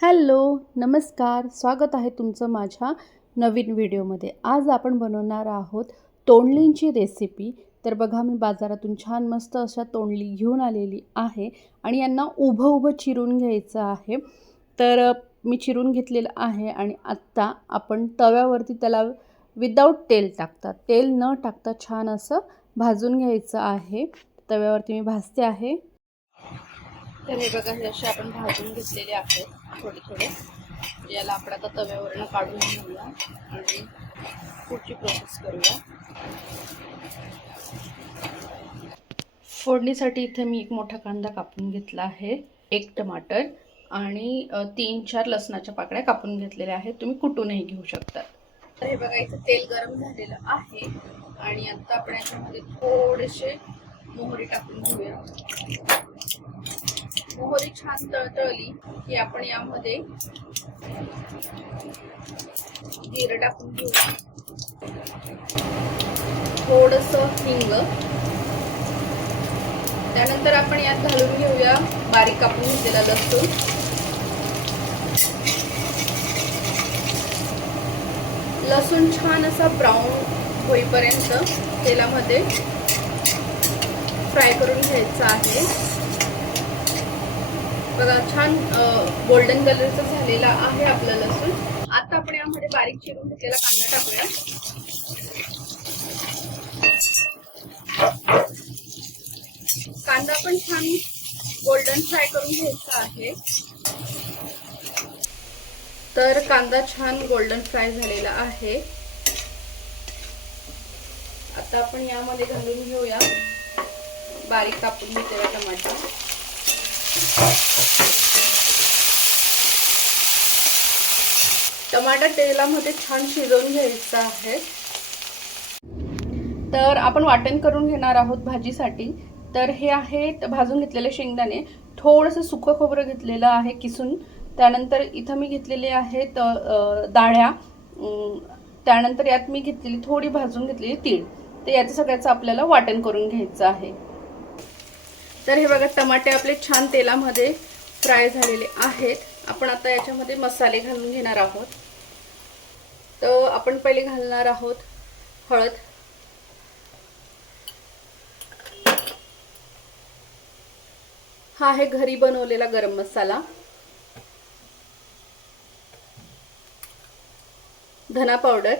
Hello, नमस्कार. स्वागत आहे तुमचं माझ्या नवीन व्हिडिओमध्ये. आज आपण बनवणार आहोत तोंडलींची रेसिपी. तर बघा, मी बाजारातून छान मस्त अशा तोंडली घेऊन आलेली आहे आणि यांना उभं उभं चिरून घ्यायचं आहे. तर मी चिरून घेतलेलं आहे आणि आत्ता आपण तव्यावरती त्याला विदाऊट तेल टाकता, तेल न टाकता छान असं भाजून घ्यायचं आहे. तव्यावरती मी भाजते आहे. तर हे बघा, हे असे आपण भाजून घेतलेले आहेत थोडे थोडे. याला आपण आता तव्यावरनं काढून घेऊया आणि पुढची प्रोसेस करूया. फोडणीसाठी इथे मी एक मोठा कांदा कापून घेतला आहे, एक टमाटर आणि 3-4 लसणाच्या पाकळ्या कापून घेतलेल्या आहेत. तुम्ही कुटूनही घेऊ शकता. तर हे बघा, इथे तेल गरम झालेलं आहे आणि आता आपण याच्यामध्ये थोडेसे मोहरी टाकून घेऊया. मोहरी छान तळतळली की आपण यामध्ये जिरं टाकून घेऊया, थोडंसं हिंग. त्यानंतर आपण यात घालून घेऊया बारीक कापून घेतलेला लसूण. लसूण छान असा ब्राऊन होईपर्यंत तेलामध्ये फ्राय करून घ्यायचा आहे. बघा, छान गोल्डन कलरचा झालेला आहे आपला लसूण. आता आपण यामध्ये बारीक चिरून घेतलेला कांदा टाकूया. कांदा पण छान गोल्डन फ्राय करून घ्यायचा आहे. तर कांदा छान गोल्डन फ्राय झालेला आहे. आता आपण यामध्ये घालून घेऊया बारीक कापून घेतलेला टमाटर. टमाटर तेलामध्ये छान शिजवून घ्यायचा आहे. तर आपण वाटण करून घेणार आहोत भाजीसाठी. तर हे आहेत भाजून घेतलेले शेंगदाणे, थोडंसं सुकं खोबरं घेतलेलं आहे किसून. त्यानंतर इथं मी घेतलेले आहेत डाळ्या. त्यानंतर यात मी घेतलेली थोडी भाजून घेतलेली तीळ. तर याचं सगळ्याचं आपल्याला वाटण करून घ्यायचं आहे. तर हे बघा, टमाटे आपले छान तेलामध्ये फ्राय झालेले आहेत. आपण आता याच्यामध्ये मसाले घालून घेणार आहोत. तर आपण पहिले घालणार आहोत हळद, हा आहे घरी बनवलेला गरम मसाला, धना पावडर,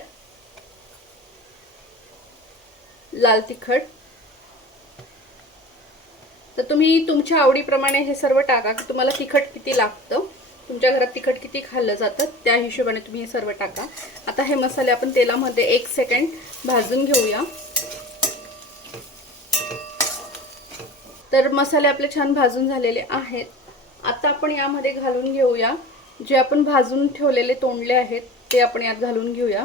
लाल तिखट. तर तुम्ही तुमच्या आवडीप्रमाणे हे सर्व टाका की तुम्हाला तिखट किती लागतं, तुमच्या घरात तिखट किती खाल्लं जातं त्या हिशोबाने तुम्ही हे सर्व टाका. आता हे मसाले आपण तेलामध्ये 1 सेकंड भाजून घेऊया. तर मसाले आपले छान भाजून झालेले आहेत. आता आपण यामध्ये घालून घेऊया जे आपण भाजून ठेवलेले तोंडले आहेत, ते आपण यात घालून घेऊया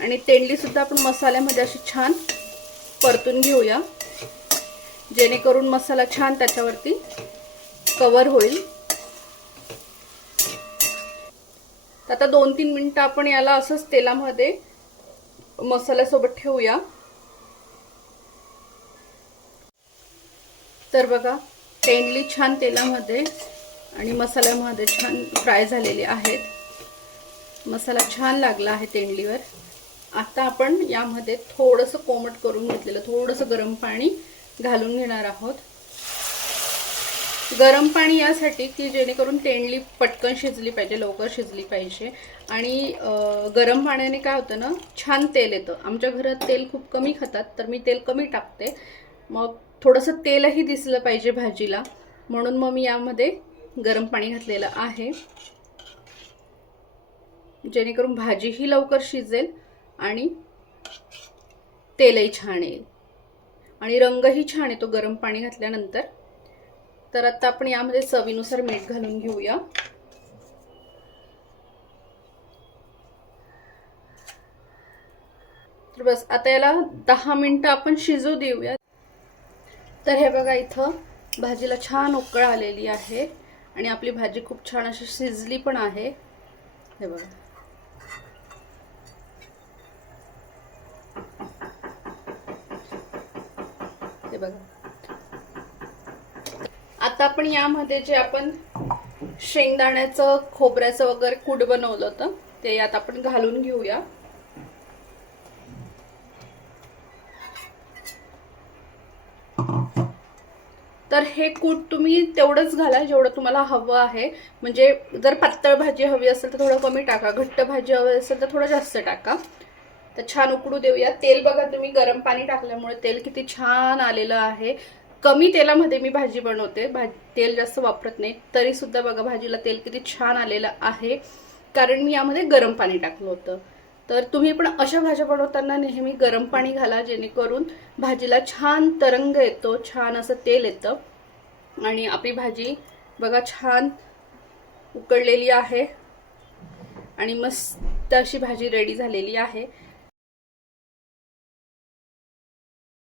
आणि तेंडली सुद्धा आपण मसाल्यामध्ये अशी छान परतून घेऊया, जेणेकरून मसाला छान त्याच्यावरती कव्हर होईल. आता 2-3 मिनिटं आपण याला असंच तेलामध्ये मसाल्यासोबत ठेवूया. तर बघा, तेंडली छान तेलामध्ये आणि मसाल्यामध्ये छान फ्राय झालेली आहेत. मसाला छान लागला आहे तेंडलीवर. आता आपण यामध्ये थोडंसं कोमट करून घेतलेलं थोडंसं गरम पाणी घालून घेणार आहोत. गरम पाणी यासाठी की जेणेकरून तेंडली पटकन शिजली पाहिजे, लवकर शिजली पाहिजे. आणि गरम पाण्याने काय होतं ना, छान तेल येतं. आमच्या घरात तेल खूप कमी खातात, तर मी तेल कमी टाकते. मग थोडंसं तेलही दिसलं पाहिजे भाजीला, म्हणून मग मी यामध्ये गरम पाणी घातलेलं आहे, जेणेकरून भाजीही लवकर शिजेल आणि तेलही छान येईल आणि रंगही छान येतो गरम पाणी घातल्यानंतर. तर आता आपण यामध्ये चवीनुसार मीठ घालून घेऊया. तर बस, आता याला 10 मिनिटं आपण शिजू देऊया. तर हे बघा, इथं भाजीला छान उकळ आलेली आहे आणि आपली भाजी खूप छान अशी शिजली पण आहे. हे बघा, हे बघा. आता आपण यामध्ये जे आपण शेंगदाण्याचं खोबऱ्याचं वगैरे कूट बनवलं होतं ते यात आपण घालून घेऊया. तर हे कूट तुम्ही तेवढंच घाला जेवढं तुम्हाला हवं आहे. म्हणजे जर पातळ भाजी हवी असेल तर थोडं कमी टाका, घट्ट भाजी हवी असेल तर थोडं जास्त टाका. तर छान उकडू देऊया. तेल बघा तुम्ही गरम पाणी टाकल्यामुळे तेल किती छान आलेलं आहे. कमी तेलामध्ये मी भाजी बनवते, तेल जास्त वापरत नाही, तरी सुद्धा बघा भाजीला तेल किती छान आलेलं आहे, कारण मी यामध्ये गरम पाणी टाकलं होतं. तर तुम्ही पण अशा भाज्या बनवताना नेहमी गरम पाणी घाला, जेणेकरून भाजीला छान तरंग येतो, छान असं तेल येतं. आणि आपली भाजी बघा छान उकळलेली आहे आणि मस्त अशी भाजी रेडी झालेली आहे.